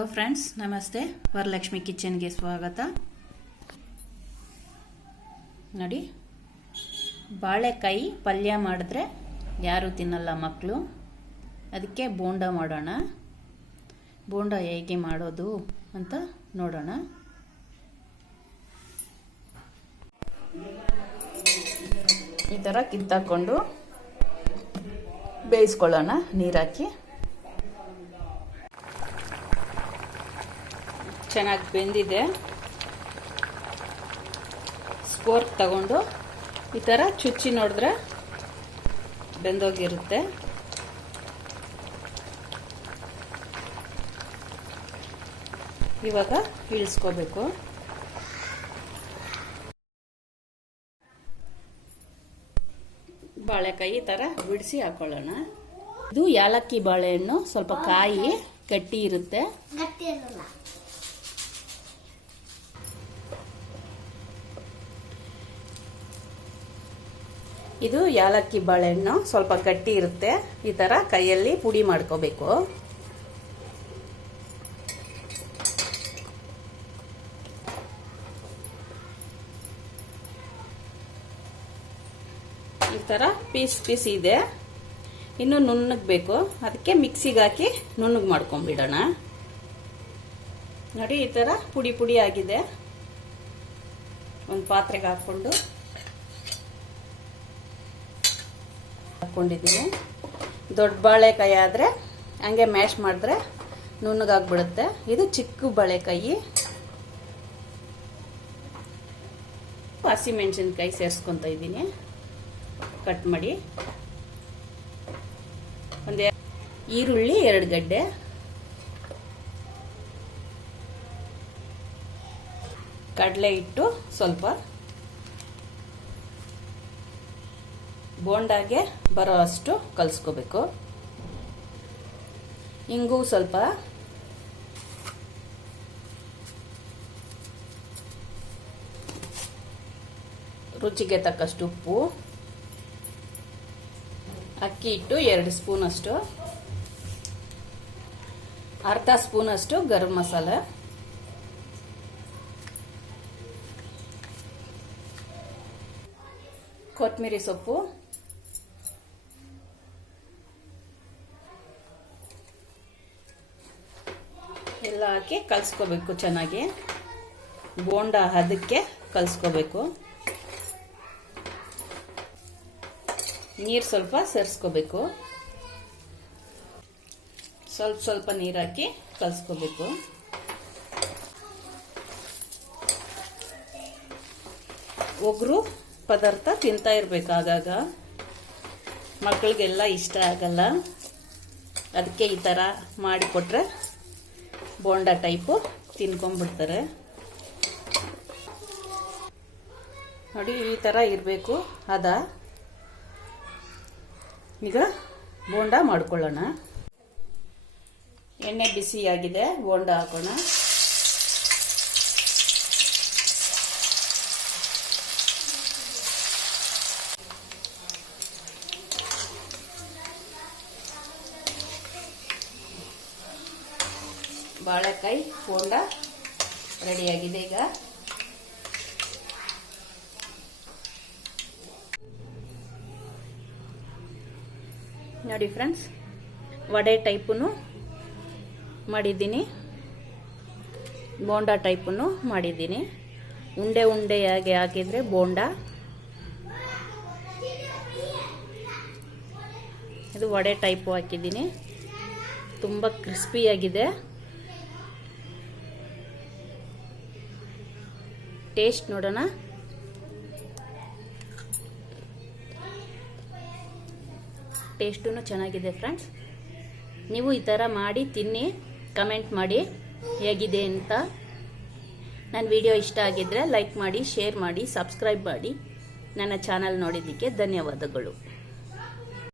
Hello friends, ನಮಸ್ತೆ. ವರಲಕ್ಷ್ಮಿ ಕಿಚನ್ಗೆ ಸ್ವಾಗತ. ನೋಡಿ, ಬಾಳೆಕಾಯಿ ಪಲ್ಯ ಮಾಡಿದ್ರೆ ಯಾರು ತಿನ್ನಲ್ಲ ಮಕ್ಕಳು. ಅದಕ್ಕೆ ಬೋಂಡ ಮಾಡೋಣ. ಬೋಂಡ ಹೇಗೆ ಮಾಡೋದು ಅಂತ ನೋಡೋಣ. ಈ ಥರ ಕಿತ್ತಾಕೊಂಡು ಬೇಯಿಸ್ಕೊಳ್ಳೋಣ ನೀರಾಕಿ. ಚೆನ್ನಾಗಿ ಬೆಂದಿದೆ. ಸ್ಪೋರ್ಕ್ ತಗೊಂಡು ಈ ಥರ ಚುಚ್ಚಿ ನೋಡಿದ್ರೆ ಬೆಂದೋಗಿರುತ್ತೆ. ಇವಾಗ ಇಳಿಸ್ಕೋಬೇಕು. ಬಾಳೆಕಾಯಿ ಈ ಥರ ಬಿಡಿಸಿ ಹಾಕೊಳ್ಳೋಣ. ಇದು ಯಾಲಕ್ಕಿ ಬಾಳೆಹಣ್ಣು. ಸ್ವಲ್ಪ ಕಾಯಿ ಗಟ್ಟಿ ಇರುತ್ತೆ. ಇದು ಯಾಲಕ್ಕಿ ಬಾಳೆಹಣ್ಣು, ಸ್ವಲ್ಪ ಗಟ್ಟಿ ಇರುತ್ತೆ. ಈ ಥರ ಕೈಯಲ್ಲಿ ಪುಡಿ ಮಾಡ್ಕೋಬೇಕು. ಈ ಥರ ಪೀಸ್ ಇದೆ. ಇನ್ನು ನುಣ್ಣಗೆ ಬೇಕು, ಅದಕ್ಕೆ ಮಿಕ್ಸಿಗೆ ಹಾಕಿ ನುಣ್ಣಗೆ ಮಾಡ್ಕೊಂಡ್ಬಿಡೋಣ. ನೋಡಿ, ಈ ಥರ ಪುಡಿ ಆಗಿದೆ. ಒಂದು ಪಾತ್ರೆಗೆ ಹಾಕೊಂಡಿದ್ದೀನಿ. ದೊಡ್ಡ ಬಾಳೆಕಾಯಿ ಆದರೆ ಹಂಗೆ ಮ್ಯಾಶ್ ಮಾಡಿದ್ರೆ ನುಣ್ಣಗಾಗ್ಬಿಡುತ್ತೆ. ಇದು ಚಿಕ್ಕ ಬಾಳೆಕಾಯಿ. ಹಸಿಮೆಣಸಿನ್ಕಾಯಿ ಸೇರಿಸ್ಕೊತ ಇದ್ದೀನಿ, ಕಟ್ ಮಾಡಿ. ಒಂದು ಈರುಳ್ಳಿ 2 ಗಡ್ಡೆ, ಕಡಲೆ ಹಿಟ್ಟು ಸ್ವಲ್ಪ, ಬೋಂಡಾಗೆ ಬರೋ ಅಷ್ಟು ಕಲಿಸ್ಕೋಬೇಕು. ಇಂಗು ಸ್ವಲ್ಪ, ರುಚಿಗೆ ತಕ್ಕಷ್ಟು ಉಪ್ಪು, ಅಕ್ಕಿ ಹಿಟ್ಟು 2 ಸ್ಪೂನ್ ಅಷ್ಟು, ಅರ್ಧ ಸ್ಪೂನ್ ಅಷ್ಟು ಗರಂ ಮಸಾಲೆ, ಕೊತ್ತಂಬರಿ ಸೊಪ್ಪು, ಎಲ್ಲ ಹಾಕಿ ಕಲಿಸ್ಕೋಬೇಕು ಚೆನ್ನಾಗಿ. ಬೋಂಡ ಅದಕ್ಕೆ ಕಲಿಸ್ಕೋಬೇಕು. ನೀರು ಸ್ವಲ್ಪ ಸೇರಿಸ್ಕೋಬೇಕು. ಸ್ವಲ್ಪ ನೀರು ಹಾಕಿ ಕಲಿಸ್ಕೋಬೇಕು. ಒಗ್ರು ಪದಾರ್ಥ ತಿಂತಾ ಇರ್ಬೇಕು ಆಗಾಗ. ಮಕ್ಕಳಿಗೆಲ್ಲ ಇಷ್ಟ ಆಗಲ್ಲ. ಅದಕ್ಕೆ ಈ ಥರ ಮಾಡಿಕೊಟ್ರೆ ಬೋಂಡ ಟೈಪು ತಿನ್ಕೊಂಡ್ಬಿಡ್ತಾರೆ. ನೋಡಿ, ಈ ಥರ ಇರಬೇಕು. ಈಗ ಬೋಂಡ ಮಾಡ್ಕೊಳ್ಳೋಣ. ಎಣ್ಣೆ ಬಿಸಿಯಾಗಿದೆ, ಬೋಂಡ ಹಾಕೋಣ. ಬಾಳೆಕಾಯಿ ಬೋಂಡ ರೆಡಿಯಾಗಿದೆ. ಈಗ ನೋಡಿ ಫ್ರೆಂಡ್ಸ್, ವಡೆ ಟೈಪನ್ನು ಮಾಡಿದ್ದೀನಿ, ಬೋಂಡ ಟೈಪನ್ನು ಮಾಡಿದ್ದೀನಿ. ಉಂಡೆಯಾಗಿ ಹಾಕಿದರೆ ಬೋಂಡ. ಇದು ವಡೆ ಟೈಪು ಹಾಕಿದ್ದೀನಿ. ತುಂಬ ಕ್ರಿಸ್ಪಿಯಾಗಿದೆ. ಟೇಸ್ಟ್ ನೋಡೋಣ. ಟೇಸ್ಟೂ ಚೆನ್ನಾಗಿದೆ ಫ್ರೆಂಡ್ಸ್. ನೀವು ಈ ಥರ ಮಾಡಿ ತಿನ್ನಿ, ಕಮೆಂಟ್ ಮಾಡಿ ಹೇಗಿದೆ ಅಂತ. ನನ್ನ ವಿಡಿಯೋ ಇಷ್ಟ ಆಗಿದ್ದರೆ ಲೈಕ್ ಮಾಡಿ, ಶೇರ್ ಮಾಡಿ, ಸಬ್ಸ್ಕ್ರೈಬ್ ಮಾಡಿ. ನನ್ನ ಚಾನಲ್ ನೋಡಿದ್ದಕ್ಕೆ ಧನ್ಯವಾದಗಳು.